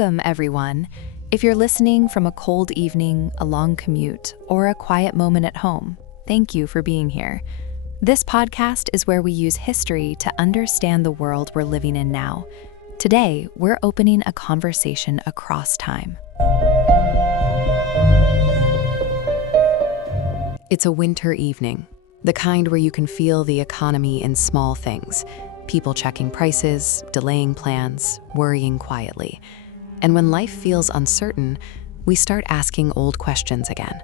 Welcome, everyone. If you're listening from a cold evening, a long commute, or a quiet moment at home, thank you for being here. This podcast is where we use history to understand the world we're living in now. Today, we're opening a conversation across time. It's a winter evening, the kind where you can feel the economy in small things. People checking prices, delaying plans, worrying quietly. And when life feels uncertain, we start asking old questions again.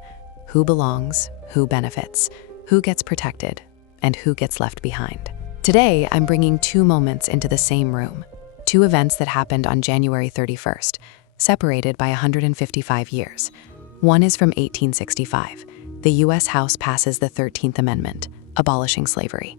Who belongs? Who benefits? Who gets protected? And who gets left behind? Today, I'm bringing two moments into the same room. Two events that happened on January 31st, separated by 155 years. One is from 1865. The U.S. House passes the 13th Amendment, abolishing slavery.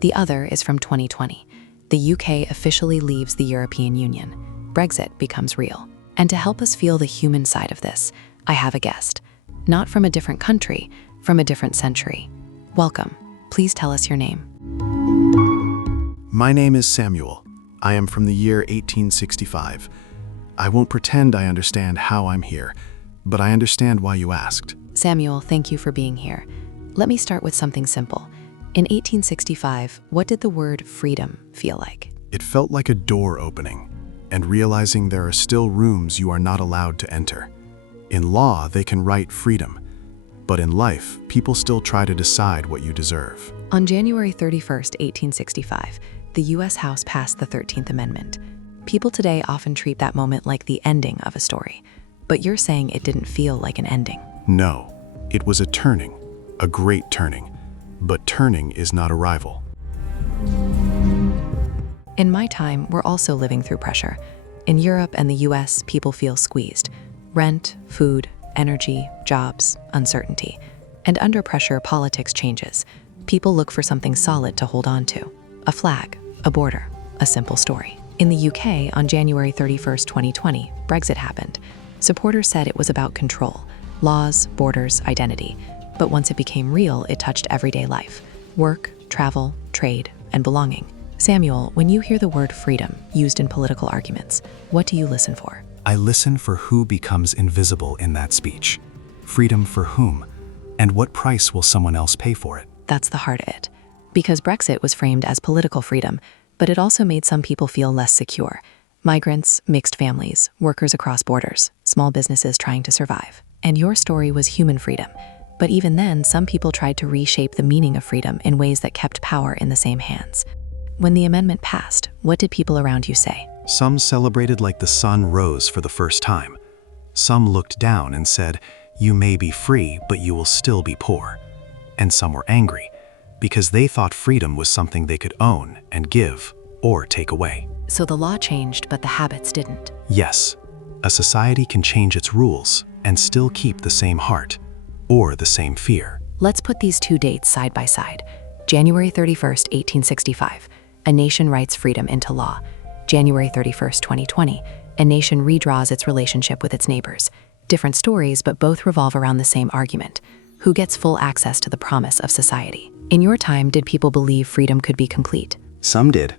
The other is from 2020. The UK officially leaves the European Union. Brexit becomes real. And to help us feel the human side of this, I have a guest. Not from a different country, from a different century. Welcome. Please tell us your name. My name is Samuel. I am from the year 1865. I won't pretend I understand how I'm here, but I understand why you asked. Samuel, thank you for being here. Let me start with something simple. In 1865, what did the word freedom feel like? It felt like a door opening, and realizing there are still rooms you are not allowed to enter. In law, they can write freedom, but in life, people still try to decide what you deserve. On January 31st, 1865, the U.S. House passed the 13th Amendment. People today often treat that moment like the ending of a story, but you're saying it didn't feel like an ending. No, it was a turning, a great turning. But turning is not arrival. In my time, we're also living through pressure. In Europe and the US, people feel squeezed. Rent, food, energy, jobs, uncertainty. And under pressure, politics changes. People look for something solid to hold on to. A flag, a border, a simple story. In the UK, on January 31st, 2020, Brexit happened. Supporters said it was about control, laws, borders, identity. But once it became real, it touched everyday life. Work, travel, trade, and belonging. Samuel, when you hear the word freedom used in political arguments, what do you listen for? I listen for who becomes invisible in that speech. Freedom for whom? And what price will someone else pay for it? That's the heart of it. Because Brexit was framed as political freedom, but it also made some people feel less secure. Migrants, mixed families, workers across borders, small businesses trying to survive. And your story was human freedom. But even then, some people tried to reshape the meaning of freedom in ways that kept power in the same hands. When the amendment passed, what did people around you say? Some celebrated like the sun rose for the first time. Some looked down and said, "You may be free, but you will still be poor." And some were angry, because they thought freedom was something they could own and give or take away. So the law changed, but the habits didn't. Yes, a society can change its rules and still keep the same heart. Or the same fear. Let's put these two dates side by side. January 31st, 1865, a nation writes freedom into law. January 31st, 2020, a nation redraws its relationship with its neighbors. Different stories, but both revolve around the same argument. Who gets full access to the promise of society? In your time, did people believe freedom could be complete? Some did,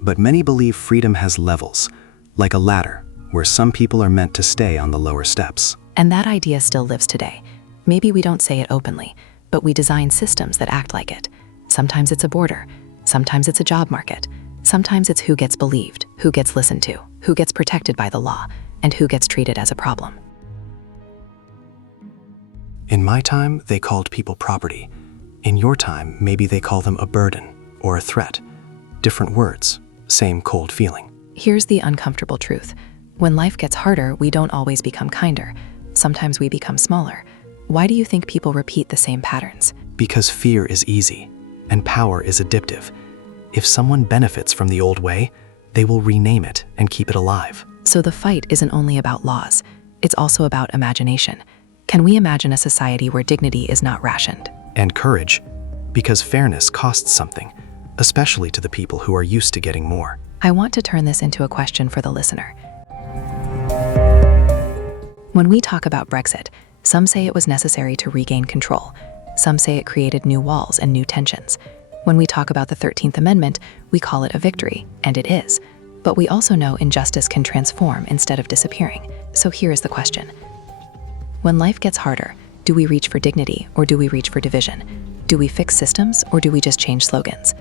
but many believe freedom has levels, like a ladder, where some people are meant to stay on the lower steps. And that idea still lives today. Maybe we don't say it openly, but we design systems that act like it. Sometimes it's a border, sometimes it's a job market, sometimes it's who gets believed, who gets listened to, who gets protected by the law, and who gets treated as a problem. In my time, they called people property. In your time, maybe they call them a burden or a threat. Different words, same cold feeling. Here's the uncomfortable truth. When life gets harder, we don't always become kinder. Sometimes we become smaller. Why do you think people repeat the same patterns? Because fear is easy, and power is addictive. If someone benefits from the old way, they will rename it and keep it alive. So the fight isn't only about laws, it's also about imagination. Can we imagine a society where dignity is not rationed? And courage, because fairness costs something, especially to the people who are used to getting more. I want to turn this into a question for the listener. When we talk about Brexit, some say it was necessary to regain control. Some say it created new walls and new tensions. When we talk about the 13th Amendment, we call it a victory, and it is. But we also know injustice can transform instead of disappearing. So here is the question. When life gets harder, do we reach for dignity or do we reach for division? Do we fix systems or do we just change slogans?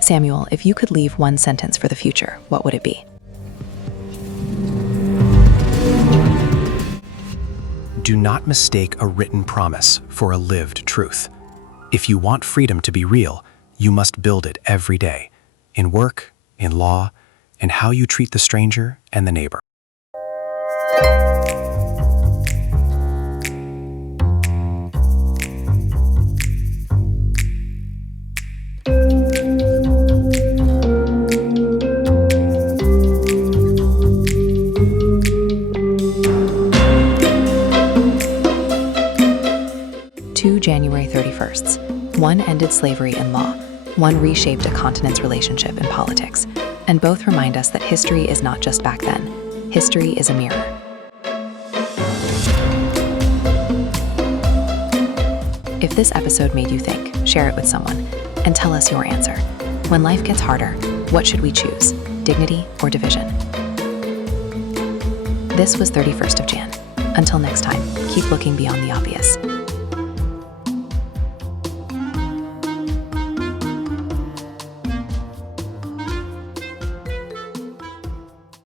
Samuel, if you could leave one sentence for the future, what would it be? Do not mistake a written promise for a lived truth. If you want freedom to be real, you must build it every day, in work, in law, and how you treat the stranger and the neighbor. Two January 31sts. One ended slavery in law. One reshaped a continent's relationship in politics. And both remind us that history is not just back then. History is a mirror. If this episode made you think, share it with someone and tell us your answer. When life gets harder, what should we choose? Dignity or division? This was 31st of Jan. Until next time, keep looking beyond the obvious.